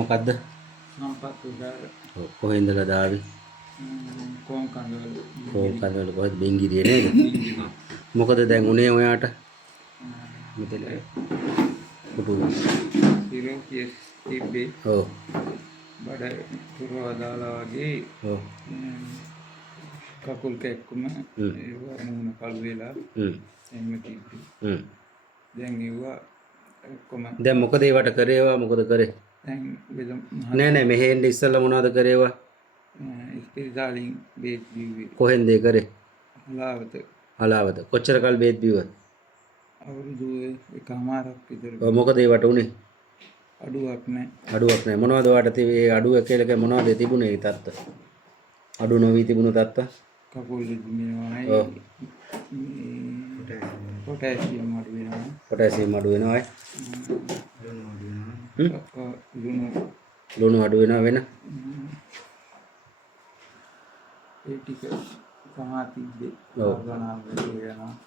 මොකද්ද? සම්පත් උදාර. ඔව් කොහෙන්දලා දාවි? කොම් කඳවල. කොම් කඳවල කොහෙද බෙන්ගිරියේ නේද? මොකද දැන් උනේ ඔයාට? මෙතන පුටු. සිරෝ කිස් තිබ්බේ. ඔව්. බඩ පුරව දාලා වගේ. ඔව්. කකුල් කැක්කුම ඒ වුණ කළු වෙලා. එන්න තිබ්බේ. දැන් ඒවා කොම දැන් මොකද ඒවට කරේවා මොකද කරේ? දැන් බෙදම් නෑ මෙහෙ එන්න ඉස්සෙල්ලා මොනවද කරේවා? ඉස්පිරිතාලෙන් බේත් බිව්වේ. කොහෙන්ද ඒ කරේ? හලාවත. හලාවත. කොච්චර කල් බේත් බිව්වද? අවුරුදු එකමාරක් විතර. ඔව් මොකද ඒවට උනේ? අඩුවක් නැහැ. අඩුවක් නැහැ. මොනවද ඔයාට ඒ අඩුව කියලා කිය මොනවද තිබුණේ ඒ තත්ත? අඩු නොවි තිබුණු තත්ත? කකුල් දිමිනවායි. ඔව්. පොටෑසියම් අඩු වෙනවා. පොටෑසියම් අඩු වෙනවා. ලුණු අඩු වෙනවා වෙන. ඒ ටික සමාතිද්දේ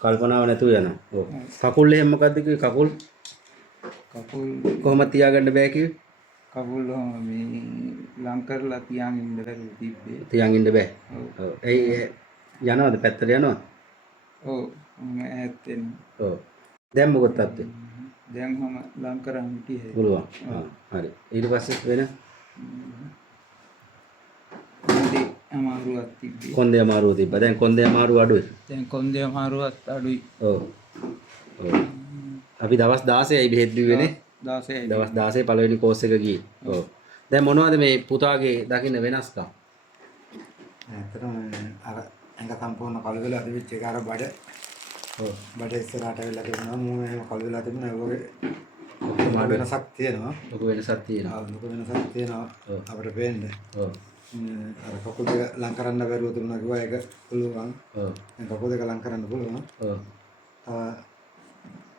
කල්පනාව නැතුව යනවා. ඔව්. කකුල් එහෙම මොකද්ද කිව්වේ කකුල්? කකුල් කොහොමද තියාගන්න බෑ කිව්වේ? කකුල් මේ ලං කරලා තියාගෙන ඉන්න බැරි තිබ්බේ. තියාගෙන ඉන්න බෑ. ඔව්. ඒ යනවද පැත්තට යනවද? ඔව් මම ඈත් වෙනවා. ඔව්. දැන් මොකද තත්ත්වය? දැන් මම ලං කරන් හිටියේ. පුළුවන්. හරි. ඊට පස්සේ වෙන කොන්දේ අමාරුවක් තිබ්බේ. කොන්දේ අමාරුව තිබ්බා. දැන් කොන්දේ අමාරුව අඩුයි. දැන් කොන්දේ අමාරුවත් අඩුයි. ඔව්. ඔව්. අපි දවස් 16යි බෙහෙත් බිව්වේනේ. 16යි. දවස් 16 පළවෙනි කෝස් එක ගියේ. ඔව්. දැන් මොනවද මේ පුතාගේ දකින්න වෙනස්කම්? ඇත්තටම අර ඇඟ සම්පූර්ණ කළු වෙලා තිබිච්ච එක අර බඩ. ඔව්. බඩ ඉස්සරහට වෙලා තිබුණා. මූණ එහෙම කළු වෙලා තිබුණා. ඒ වගේ ලොකු වෙනසක් තියෙනවා. ලොකු වෙනසක් තියෙනවා. ලොකු වෙනසක් තියෙනවා. අපිට පේන්නේ. ඔව්. අර කකුල් දෙක ලං කරන්න බැරුව තිබුණා කිව්වා ඒක පුළුවන්. ඔව්. දැන් කකුල් දෙක ලං කරන්න පුළුවන්. ඔව්.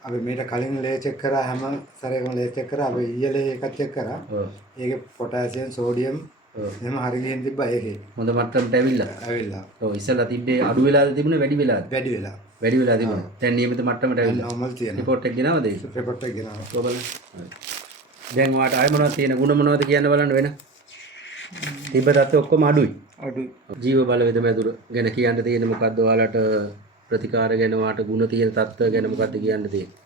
අපි මේට කලින් ලේ චෙක් කරා හැම සැරේකම ලේ චෙක් කරා අපි ඊයේ ලේ එකක් චෙක් කරා. ඔව්. ඒකේ පොටෑසියම් සෝඩියම් එහෙම හරි ගිහින් තිබ්බා ඒකේ. හොඳ මට්ටමට ඇවිල්ලා. ඔව් ඉස්සෙල්ලා තිබ්බේ අඩු වෙලාද තිබුණේ වැඩි වෙලාද? වැඩි වෙලා. වැඩි වෙලා තිබුණා. දැන් නියමිත මට්ටමට ඇවිල්ලා. නෝමල් තියෙනවා. රිපෝට් එක ගෙනවද ඒක? රිපෝට් එක ගෙනාවා. කොබල. දැන් ඔයාට ආයෙ මොනවද තියෙන ಗುಣ මොනවද කියන්න බලන්න වෙන? තිබ්බ තත්ත්ව ඔක්කොම අඩුයි. අඩුයි. ජීව බලවේද මැදුර ගැන කියන්න තියෙන මොකද්ද ඔයාලට ප්‍රතිකාර ගැන ඔයාට ಗುಣ තියෙන තත්ත්ව ගැන මොකද්ද කියන්න තියෙන්නේ?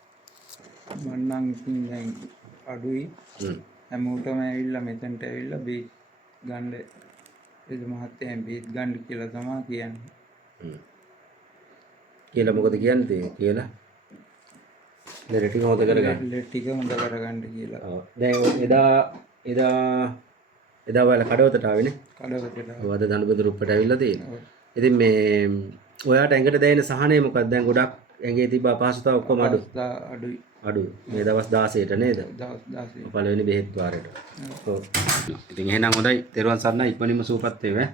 මම නම් ඉතින් දැන් අඩුයි. හැමෝටම ඇවිල්ලා මෙතනට ඇවිල්ලා බීජ ගන්න එද මහත්තයන් බීජ ගන්න කියලා තමයි කියන්නේ. කියලා මොකද කියන්නේ කියලා? ලෙඩ ටික හොද කරගන්න. ලෙඩ ටික හොද කරගන්න කියලා. ඔව්. දැන් එදා ඔයාලා කඩවතට ආවේනේ. කඩවතට. ඔව් අද දඬුබෙද රුප්පට ඇවිල්ලා තියෙනවා. ඉතින් මේ ඔයාට ඇඟට දැනෙන සහනය මොකක්ද? දැන් ගොඩක් ඇඟේ තිබ්බ අපහසුතාව ඔක්කොම අඩුයි. අඩුයි. මේ දවස් 16ට නේද? දවස් 16. පළවෙනි බෙහෙත් වාරයට. ඔව්. ඉතින් එහෙනම් හොඳයි. තෙරුවන් සරණයි. ඉක්මනින්ම සුවපත් වේවා.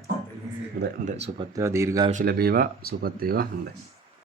හොඳයි. සුවපත් වේවා. දීර්ඝායුෂ ලැබේවා. සුවපත් වේවා. හොඳයි.